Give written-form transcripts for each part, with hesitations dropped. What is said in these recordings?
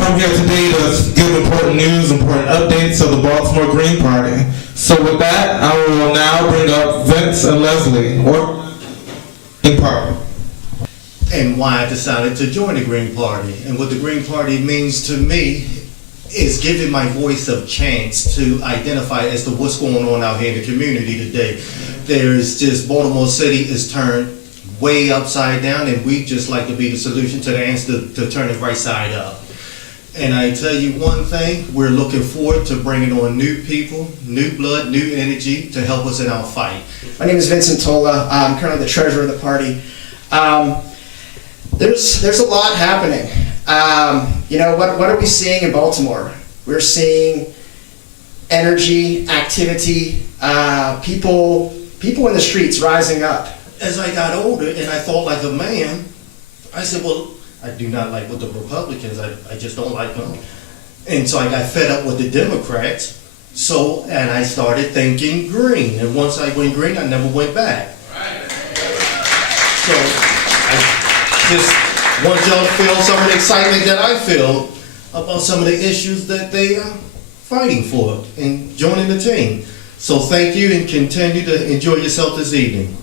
come here today to give important news, important updates of the Baltimore Green Party. So with that, I will now bring up Vince and Leslie, or in part. And why I decided to join the Green Party. And what the Green Party means to me is giving my voice a chance to identify as to what's going on out here in the community today. There's just, Baltimore City is turned way upside down, and we just like to be the solution to the answer to turn it right side up. And I tell you one thing, we're looking forward to bringing on new people, new blood, new energy to help us in our fight. My name is Vincent Tola. I'm currently the treasurer of the party. There's a lot happening. What are we seeing in Baltimore? We're seeing energy, activity, people in the streets rising up. As I got older and I thought like a man, I said, well, I do not like what the Republicans, I just don't like them. And so I got fed up with the Democrats. And I started thinking green. And once I went green, I never went back. So I just want y'all to feel some of the excitement that I feel about some of the issues that they are fighting for and joining the team. So thank you, and continue to enjoy yourself this evening.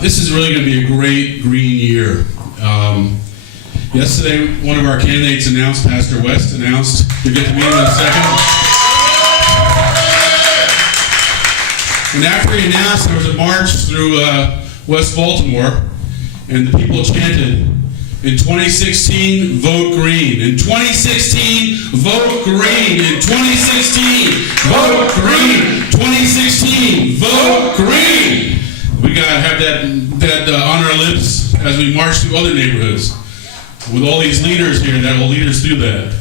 This is really going to be a great green year. Yesterday, one of our candidates announced, Pastor West announced, you'll get to meet him in a second. And after he announced, there was a march through West Baltimore, and the people chanted, in 2016, vote green. In 2016, vote green. In 2016, vote green. 2016, vote green. We gotta have that on our lips as we march through other neighborhoods. With all these leaders here that will lead us through that.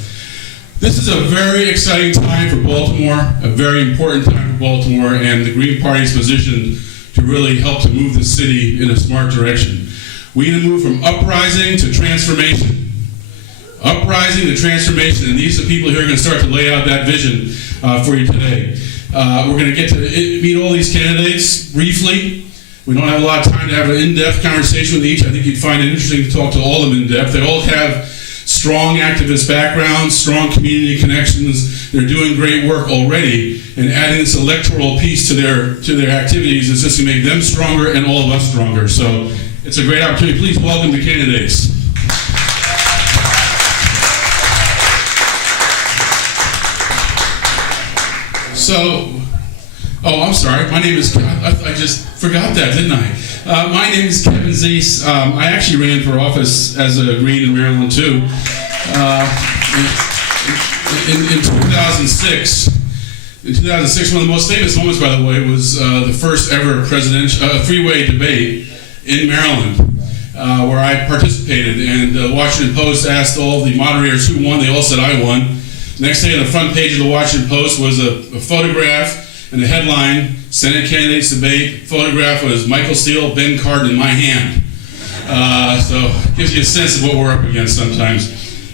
This is a very exciting time for Baltimore, a very important time for Baltimore, and the Green Party's positioned to really help to move the city in a smart direction. We need to move from uprising to transformation. Uprising to transformation, and these are people who are going to start to lay out that vision for you today. We're going to get to meet all these candidates briefly. We don't have a lot of time to have an in-depth conversation with each. I think you'd find it interesting to talk to all of them in depth. They all have strong activist backgrounds, strong community connections. They're doing great work already, and adding this electoral piece to their activities is just going to make them stronger and all of us stronger. So it's a great opportunity. Please welcome the candidates. I'm sorry. My name is, I just forgot that, didn't I? My name is Kevin Zeese. I actually ran for office as a Green in Maryland too. In 2006, one of the most famous moments, by the way, was the first ever presidential freeway debate in Maryland, where I participated. And the Washington Post asked all the moderators who won. They all said I won. Next day on the front page of the Washington Post was a photograph and the headline, Senate Candidates Debate. Photograph was Michael Steele, Ben Cardin in my hand. So it gives you a sense of what we're up against sometimes.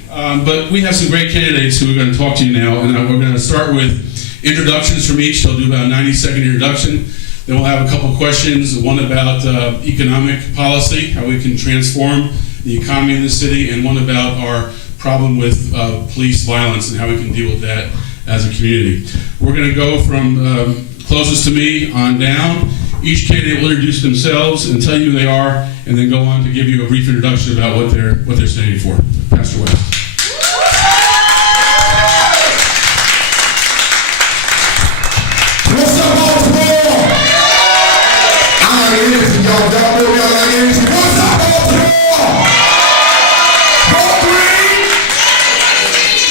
But we have some great candidates who are going to talk to you now, and we're going to start with introductions from each. They'll do about a 90-second introduction. Then we'll have a couple questions, one about economic policy, how we can transform the economy in the city, and one about our problem with police violence and how we can deal with that as a community. We're going to go from closest to me on down. Each candidate will introduce themselves and tell you who they are, and then go on to give you a brief introduction about what they're standing for. Pastor West. What's up, Baltimore? I like energy, y'all. Y'all know y'all like energy. What's up, Baltimore? Vote green.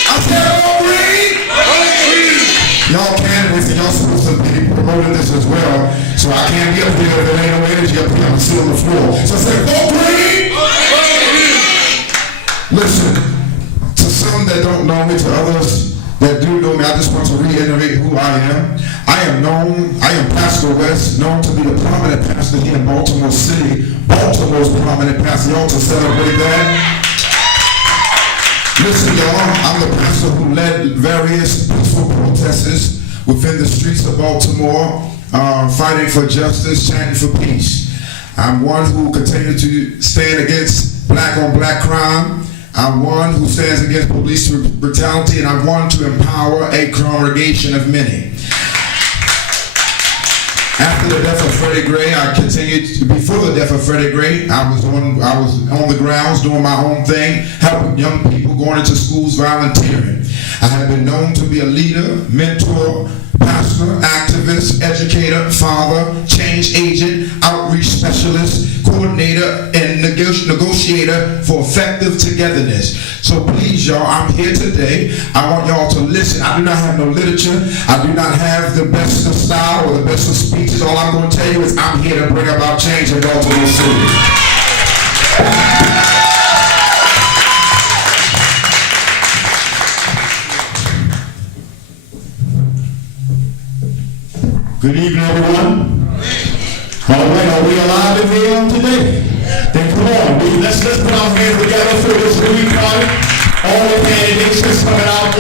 I said vote green. Vote green. Y'all candidates and y'all supposed to be promoting this as well. So I can't be up here if there ain't no energy up here. I'm sitting on the floor. So I said vote green. Vote green. Listen, to some that don't know me, to others that do know me, I just want to reiterate who I am. I am Pastor West, known to be the prominent pastor here in Baltimore City, Baltimore's prominent pastor. Y'all to celebrate that. Listen, y'all, I'm the pastor who led various peaceful protests within the streets of Baltimore, fighting for justice, chanting for peace. I'm one who continues to stand against black on black crime. I'm one who stands against police brutality, and I'm one to empower a congregation of many. After the death of Freddie Gray, I continued. Before the death of Freddie Gray, I was on the grounds doing my own thing, helping young people, going into schools, volunteering. I have been known to be a leader, mentor, pastor, activist, educator, father, change agent, outreach specialist, coordinator, and negotiator for effective togetherness. So please, y'all, I'm here today. I want y'all to listen. I do not have no literature. I do not have the best of style or the best of speeches. All I'm going to tell you is I'm here to bring about change in Baltimore City. Good evening, everyone. All right, are we alive and well today? Then come on, let's put our hands together for this Green Party. All the candidates that's coming out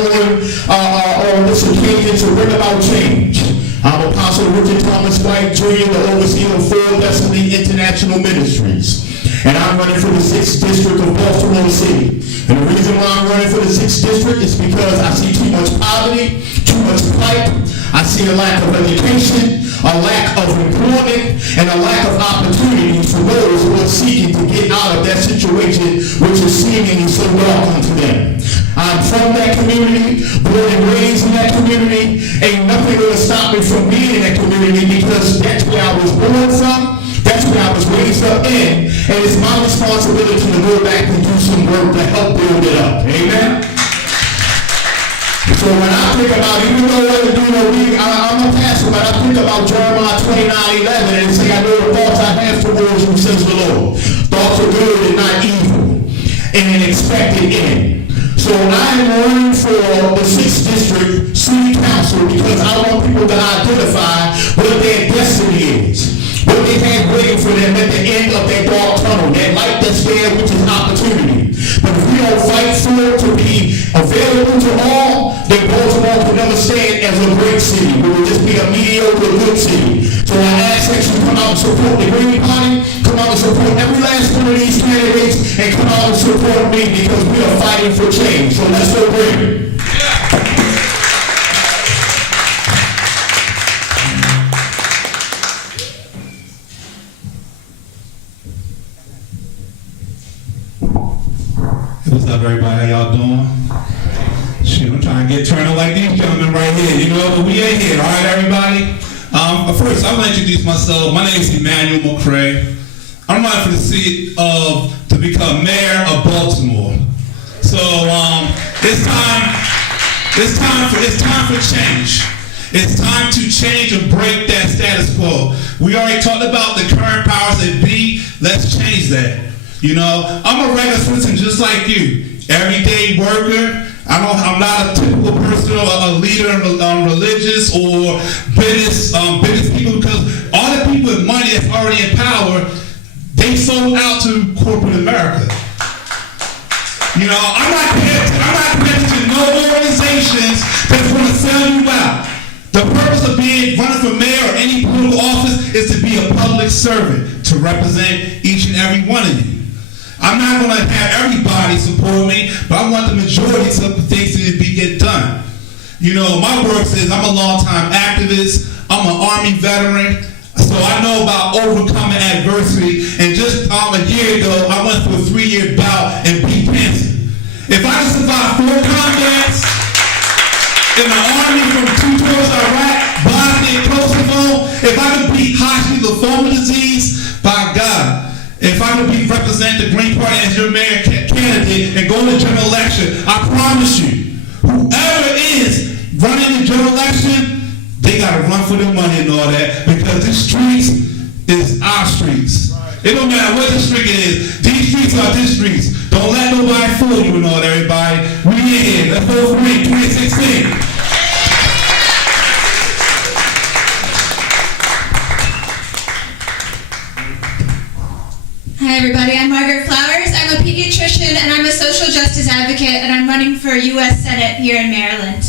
on this occasion to bring about change. I'm Apostle Richard Thomas White, Jr., the overseer of Full Destiny International Ministries. And I'm running for the 6th District of Baltimore City. And the reason why I'm running for the 6th District is because I see too much poverty, too much plight. I see a lack of education, a lack of employment, and a lack of opportunities for those who are seeking to get out of that situation which is seemingly so dark unto them. I'm from that community, born and raised in that community. Ain't nothing going to stop me from being in that community because that's where I was born from. That's where I was raised up in, and it's my responsibility to go back and do some work to help build it up. Amen? So when I think about, even though I'm a pastor, but I think about Jeremiah 29:11 and say, I know the thoughts I have towards you, says the Lord. Thoughts are good and not evil, and an expected end. So I am running for the 6th District City Council because I want people to identify what their destiny is. What they have waiting for them at the end of their dark tunnel, that light that's there, which is opportunity. But if we don't fight for it to be available to all, then Baltimore will never stand as a great city. We will just be a mediocre good city. So I ask that you come out and support the Green Party, come out and support every last one of these candidates, and come out and support me because we are fighting for change. So let's go Green. What's up, everybody? How y'all doing? Shoot, I'm trying to get turned on like these gentlemen right here. You know, but we ain't here. All right, everybody? First, I want to introduce myself. My name is Emmanuel McCrae. I'm running for the seat to become mayor of Baltimore. So it's time for change. It's time to change and break that status quo. We already talked about the current powers that be. Let's change that. You know, I'm a regular citizen just like you. Everyday worker. I'm not a typical person or a leader, religious or business people, because all the people with money that's already in power, they sold out to corporate America. You know, I'm not connected to no organizations that's going to sell you out. The purpose of running for mayor or any political office is to be a public servant, to represent each and every one of you. I'm not going to have everybody support me, but I want the majority of the things to get done. You know, my work says I'm a longtime activist. I'm an Army veteran, so I know about overcoming adversity. And just a year ago, I went through a 3-year bout and beat cancer. If I can survive 4 combats in the Army from 2 tours of Iraq, Bosnia, and Kosovo, if I can beat Hodgkin lymphoma disease, by God. If I would represent the Green Party as your mayor candidate and go to the general election, I promise you, whoever is running the general election, they got to run for their money and all that, because this streets is our streets. It don't matter what the street is. These streets are these streets. Don't let nobody fool you and all that, everybody. We in here. Let's vote for me, 2016. Hi everybody, I'm Margaret Flowers. I'm a pediatrician and I'm a social justice advocate, and I'm running for U.S. Senate here in Maryland.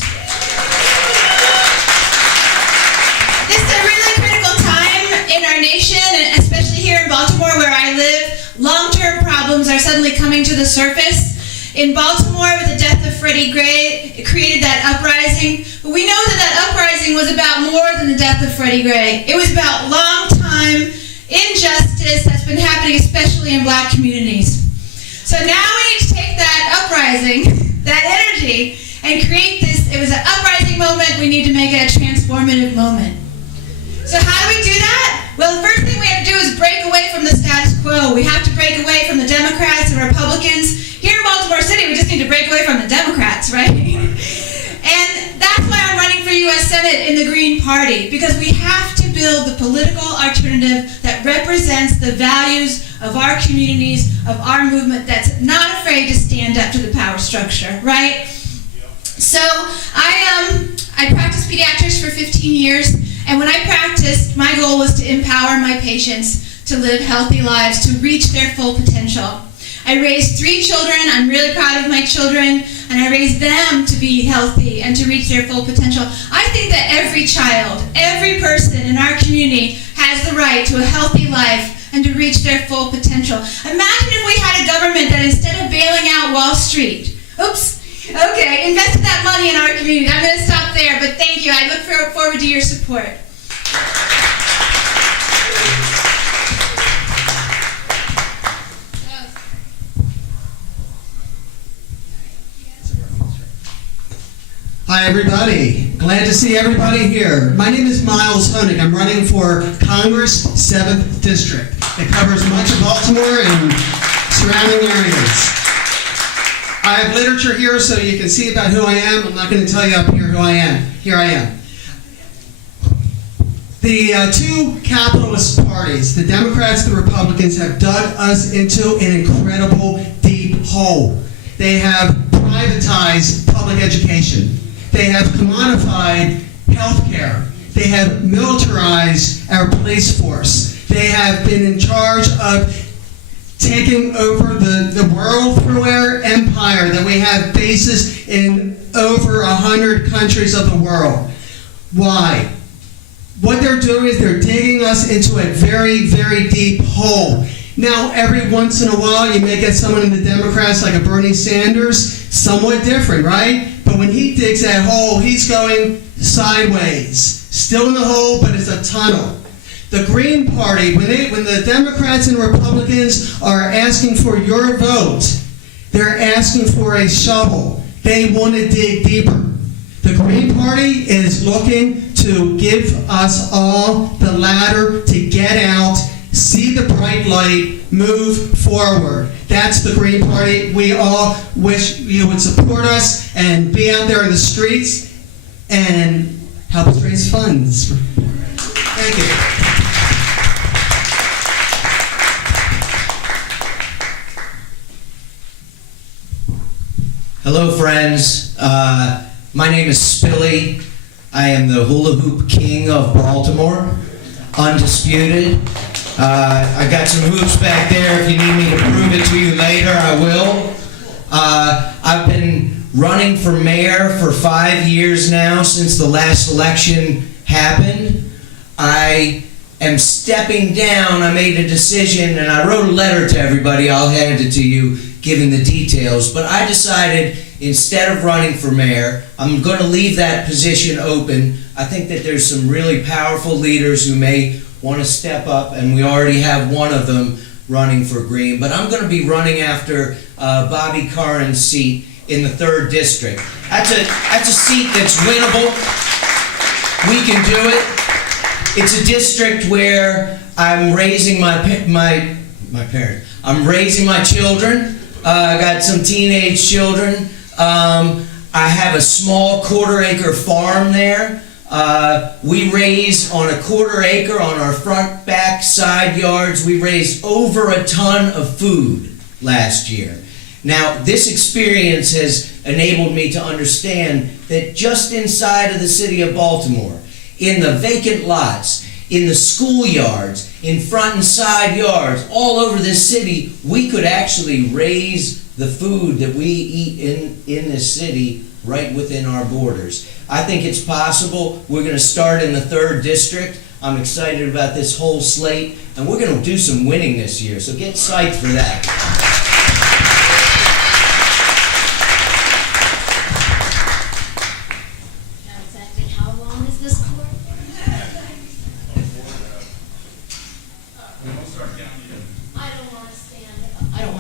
This is a really critical time in our nation, and especially here in Baltimore where I live. Long-term problems are suddenly coming to the surface. in Baltimore with the death of Freddie Gray. It created that uprising. But we know that that uprising was about more than the death of Freddie Gray. It was about long-time injustice that's been happening, especially in black communities. So now we need to take that uprising, that energy, and create this. It was an uprising moment. We need to make it a transformative moment. So how do we do that? Well, the first thing we have to do is break away from the status quo. We have to break away from the Democrats and Republicans. Here in Baltimore City, we just need to break away from the Democrats, right? And that's why I'm running for U.S. Senate in the Green Party, because we have to build the political alternative that represents the values of our communities, of our movement, that's not afraid to stand up to the power structure, right? So I practiced pediatrics for 15 years, and when I practiced, my goal was to empower my patients to live healthy lives, to reach their full potential. I raised 3 children. I'm really proud of my children, and I raised them to be healthy and to reach their full potential. I think that every child, every person in our community has the right to a healthy life and to reach their full potential. Imagine if we had a government that instead of bailing out Wall Street, invested that money in our community. I'm going to stop there, but thank you. I look forward to your support. Hi everybody, glad to see everybody here. My name is Miles Honig. I'm running for Congress 7th District. It covers much of Baltimore and surrounding areas. I have literature here so you can see about who I am. I'm not going to tell you up here who I am. Here I am. The 2 capitalist parties, the Democrats and the Republicans, have dug us into an incredible deep hole. They have privatized public education. They have commodified healthcare. They have militarized our police force. They have been in charge of taking over the world through our empire, that we have bases in over 100 countries of the world. Why? What they're doing is they're digging us into a very, very deep hole. Now, every once in a while, you may get someone in the Democrats like a Bernie Sanders, somewhat different, right? But when he digs that hole, he's going sideways. Still in the hole, but it's a tunnel. The Green Party, when the Democrats and Republicans are asking for your vote, they're asking for a shovel. They want to dig deeper. The Green Party is looking to give us all the ladder to get out, see the bright light, move forward. That's the Green Party. We all wish you would support us and be out there in the streets and help us raise funds. Thank you. Hello, friends. My name is Spilly. I am the hula hoop king of Baltimore, undisputed. I got some hoops back there. If you need me to prove it to you later, I will. I've been running for mayor for 5 years now, since the last election happened. I am stepping down. I made a decision, and I wrote a letter to everybody. I'll hand it to you, giving the details. But I decided, instead of running for mayor, I'm going to leave that position open. I think that there's some really powerful leaders who may want to step up, and we already have one of them running for Green. But I'm going to be running after Bobby Curran's seat in the 3rd District. That's a seat that's winnable. We can do it. It's a district where I'm raising my parents. I'm raising my children. I got some teenage children. I have a small 1/4 acre farm there. We raise on a 1/4 acre on our front, back, side yards. We raised over a ton of food last year. Now, this experience has enabled me to understand that just inside of the city of Baltimore, in the vacant lots, in the schoolyards, in front and side yards, all over this city, we could actually raise the food that we eat in this city right within our borders. I think it's possible. We're going to start in the 3rd District. I'm excited about this whole slate, and we're going to do some winning this year, so get psyched for that.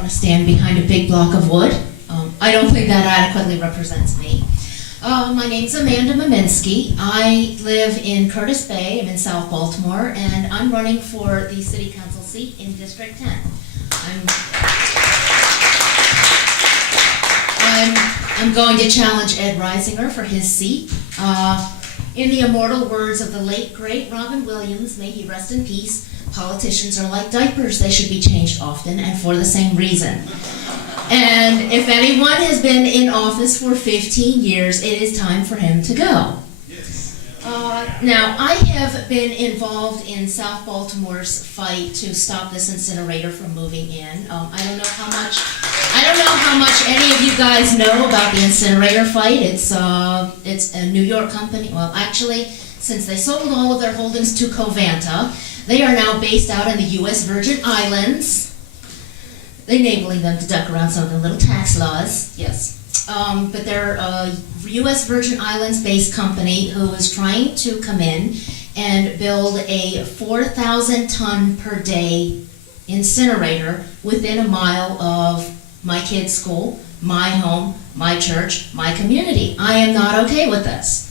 want to stand behind a big block of wood. I don't think that adequately represents me. My name's Amanda Maminsky. I live in Curtis Bay. I'm in South Baltimore, and I'm running for the City Council seat in District 10. I'm going to challenge Ed Reisinger for his seat. In the immortal words of the late, great Robin Williams, may he rest in peace, politicians are like diapers, they should be changed often and for the same reason. And if anyone has been in office for 15 years, it is time for him to go. Now, I have been involved in South Baltimore's fight to stop this incinerator from moving in. I don't know how much any of you guys know about the incinerator fight. It's a New York company. Well, actually, since they sold all of their holdings to Covanta, they are now based out in the U.S. Virgin Islands, enabling them to duck around some of the little tax laws. Yes. But they're a U.S. Virgin Islands-based company who is trying to come in and build a 4,000-ton per day incinerator within a mile of my kid's school, my home, my church, my community. I am not okay with this.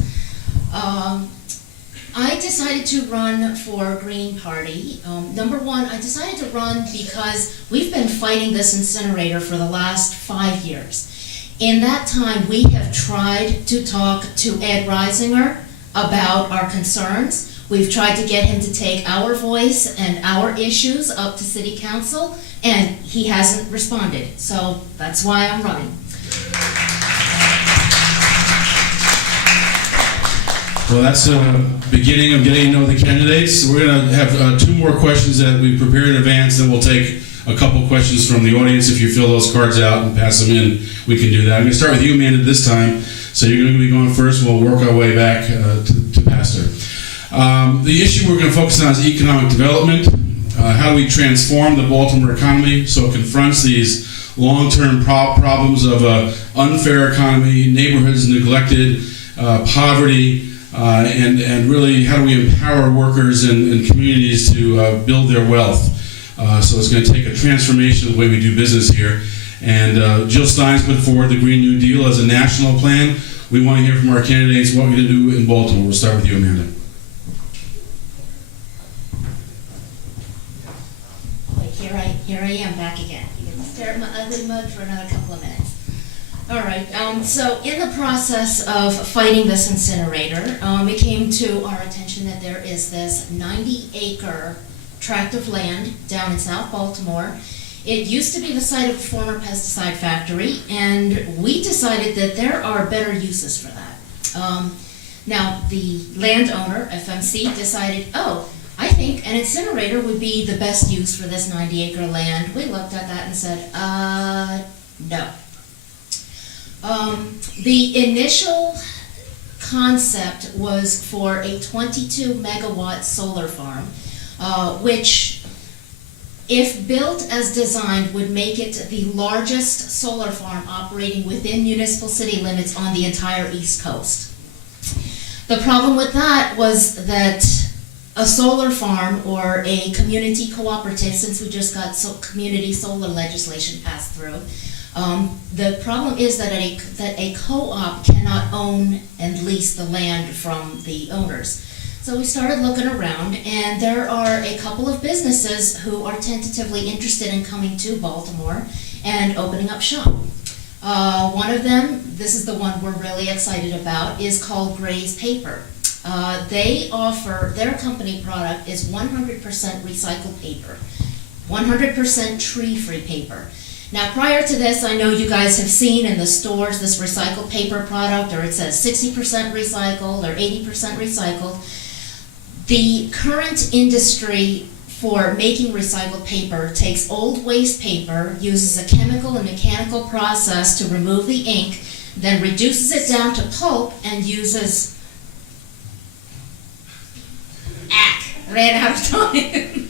I decided to run for Green Party. Number one, I decided to run because we've been fighting this incinerator for the last 5 years. In that time, we have tried to talk to Ed Reisinger about our concerns. We've tried to get him to take our voice and our issues up to City Council, and he hasn't responded. So that's why I'm running. Well, that's the beginning of getting to know the candidates. We're going to have 2 more questions that we prepared in advance, then we'll take a couple questions from the audience. If you fill those cards out and pass them in, we can do that. I'm going to start with you, Amanda, this time. So you're going to be going first. We'll work our way back to Pastor. The issue we're going to focus on is economic development. How do we transform the Baltimore economy so it confronts these long-term problems of unfair economy, neighborhoods neglected, poverty, and really how do we empower workers and communities to build their wealth. So it's going to take a transformation of the way we do business here. And Jill Stein's put forward the Green New Deal as a national plan. We want to hear from our candidates what we're going to do in Baltimore. We'll start with you, Amanda. Here I am back again. You can stare at my ugly mug for another couple of minutes. All right, so in the process of fighting this incinerator, it came to our attention that there is this 90-acre tract of land down in South Baltimore. It used to be the site of a former pesticide factory, and we decided that there are better uses for that. Now, the landowner, FMC, decided, I think an incinerator would be the best use for this 90-acre land. We looked at that and said, no. The initial concept was for a 22-megawatt solar farm, which, if built as designed, would make it the largest solar farm operating within municipal city limits on the entire East Coast. The problem with that was that a solar farm or a community cooperative, since we just got community solar legislation passed through, the problem is that a co-op cannot own and lease the land from the owners. So we started looking around, and there are a couple of businesses who are tentatively interested in coming to Baltimore and opening up shop. One of them, this is the one we're really excited about, is called Gray's Paper. They offer, their company product is 100% recycled paper, 100% tree-free paper. Now, prior to this, I know you guys have seen in the stores this recycled paper product, or it says 60% recycled or 80% recycled. The current industry for making recycled paper takes old waste paper, uses a chemical and mechanical process to remove the ink, then reduces it down to pulp and uses... Ran out of time.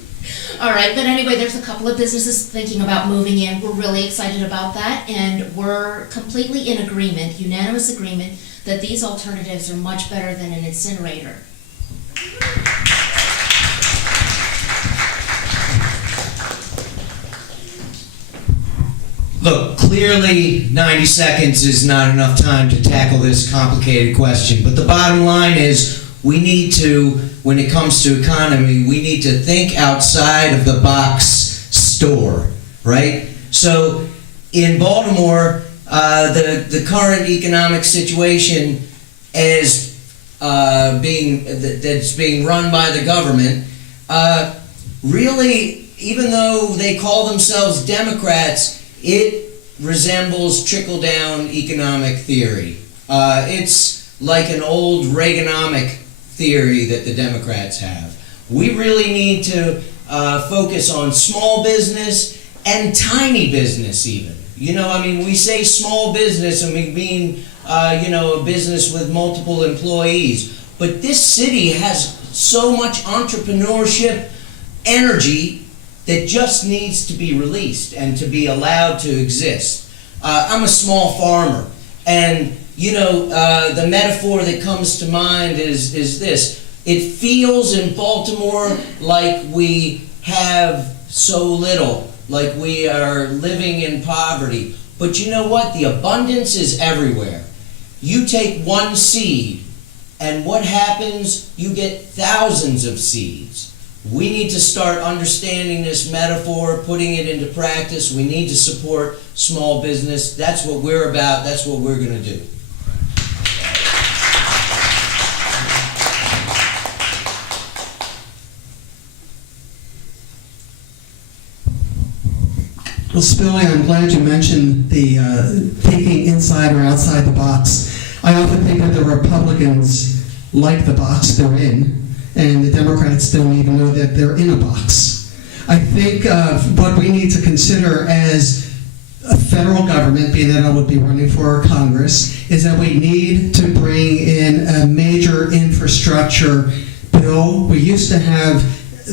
All right, but anyway, there's a couple of businesses thinking about moving in. We're really excited about that, and we're completely in agreement, unanimous agreement, that these alternatives are much better than an incinerator. Look, clearly 90 seconds is not enough time to tackle this complicated question, but the bottom line is we need to, when it comes to economy, we need to think outside of the box store, right? So in Baltimore, the current economic situation as that's being run by the government, really, even though they call themselves Democrats, it resembles trickle-down economic theory. It's like an old Reaganomic theory that the Democrats have. We really need to focus on small business and tiny business even. You know, I mean, we say small business and we mean, a business with multiple employees. But this city has so much entrepreneurship energy that just needs to be released and to be allowed to exist. I'm a small farmer, and the metaphor that comes to mind is this. It feels in Baltimore like we have so little, like we are living in poverty. But you know what? The abundance is everywhere. You take one seed, and what happens? You get thousands of seeds. We need to start understanding this metaphor, putting it into practice. We need to support small business. That's what we're about. That's what we're going to do. Well, Spilly, I'm glad you mentioned the thinking inside or outside the box. I often think that the Republicans like the box they're in, and the Democrats don't even know that they're in a box. I think what we need to consider as a federal government, being that I would be running for Congress, is that we need to bring in a major infrastructure bill. We used to have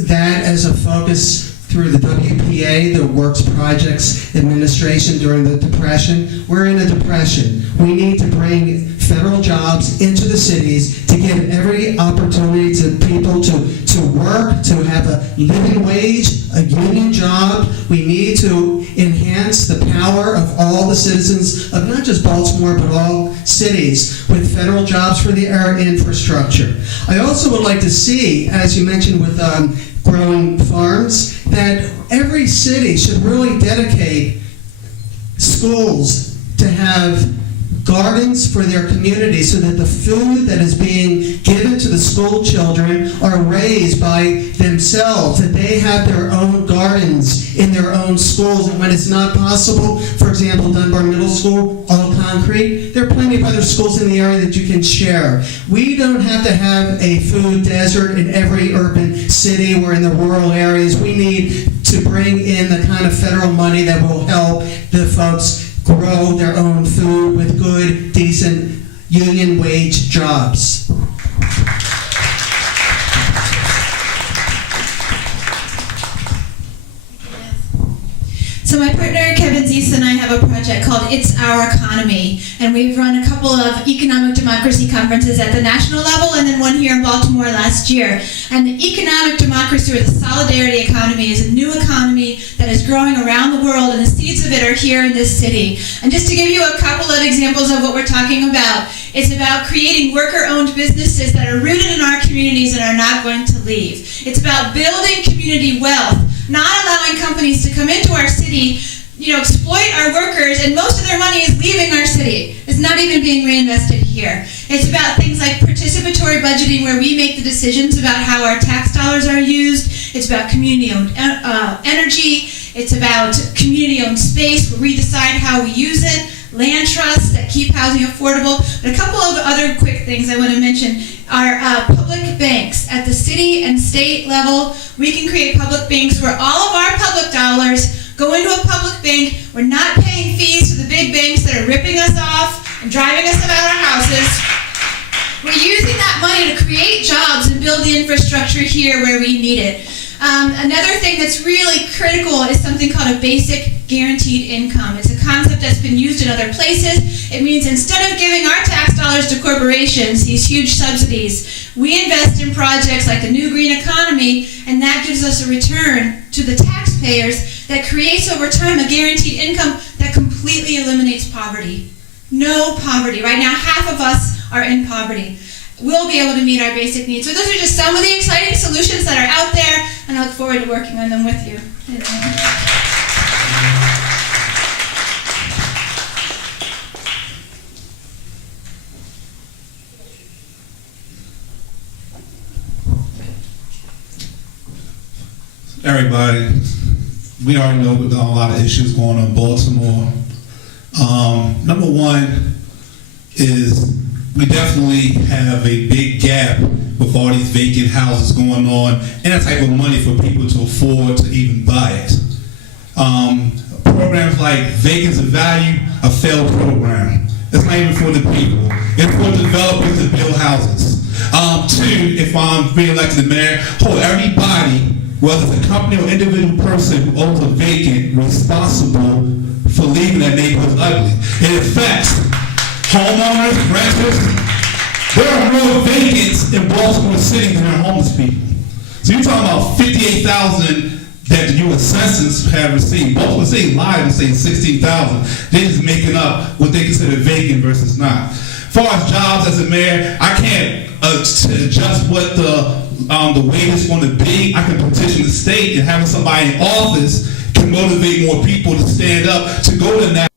that as a focus through the WPA, the Works Projects Administration, during the Depression. We're in a depression. We need to bring federal jobs into the cities to give every opportunity to people to work, to have a living wage, a union job. We need to enhance the power of all the citizens of not just Baltimore, but all cities with federal jobs for the air infrastructure. I also would like to see, as you mentioned with growing farms, that every city should really dedicate schools to have gardens for their community so that the food that is being given to the school children are raised by themselves, that they have their own gardens in their own schools. And when it's not possible, for example, Dunbar Middle School, all concrete, there are plenty of other schools in the area that you can share. We don't have to have a food desert in every urban city or in the rural areas. We need to bring in the kind of federal money that will help the folks grow their own food with good, decent, union wage jobs. So my partner Kevin Zies and I have a project called It's Our Economy, and we've run a couple of economic democracy conferences at the national level and then one here in Baltimore last year. And the economic democracy, or the solidarity economy, is a new economy that is growing around the world, and the seeds of it are here in this city. And just to give you a couple of examples of what we're talking about, it's about creating worker-owned businesses that are rooted in our communities and are not going to leave. It's about building community wealth, not allowing companies to come into our city, exploit our workers, and most of their money is leaving our city. It's not even being reinvested here. It's about things like participatory budgeting, where we make the decisions about how our tax dollars are used. It's about community-owned energy. It's about community-owned space, where we decide how we use it. Land trusts that keep housing affordable. But a couple of other quick things I want to mention are public banks. At the city and state level, we can create public banks where all of our public dollars go into a public bank. We're not paying fees to the big banks that are ripping us off and driving us out of our houses. We're using that money to create jobs and build the infrastructure here where we need it. Another thing that's really critical is something called a basic guaranteed income. It's a concept that's been used in other places. It means instead of giving our tax dollars to corporations, these huge subsidies, we invest in projects like the new green economy, and that gives us a return to the taxpayers that creates over time a guaranteed income that poverty. No poverty. Right now, half of us are in poverty. We'll be able to meet our basic needs. So those are just some of the exciting solutions that are out there, and I look forward to working on them with you. Everybody, we already know we've got a lot of issues going on in Baltimore. Number one is we definitely have a big gap with all these vacant houses going on and that type of money for people to afford to even buy it. Programs like Vacants of Value, a failed program. It's not even for the people. It's for developers to build houses. Two, if I'm being elected mayor, hold everybody, whether it's a company or individual person who owns a vacant, responsible for leaving that neighborhood ugly. It affects homeowners, renters. There are more vacants in Baltimore City than there are homeless people. So you're talking about 58,000 that the U.S. Census have received. Baltimore City lied and saying 16,000. They're just making up what they consider vacant versus not. As far as jobs as a mayor, I can't adjust what the wage is going to be. I can petition the state, and having somebody in office can motivate more people to stand up to go to that.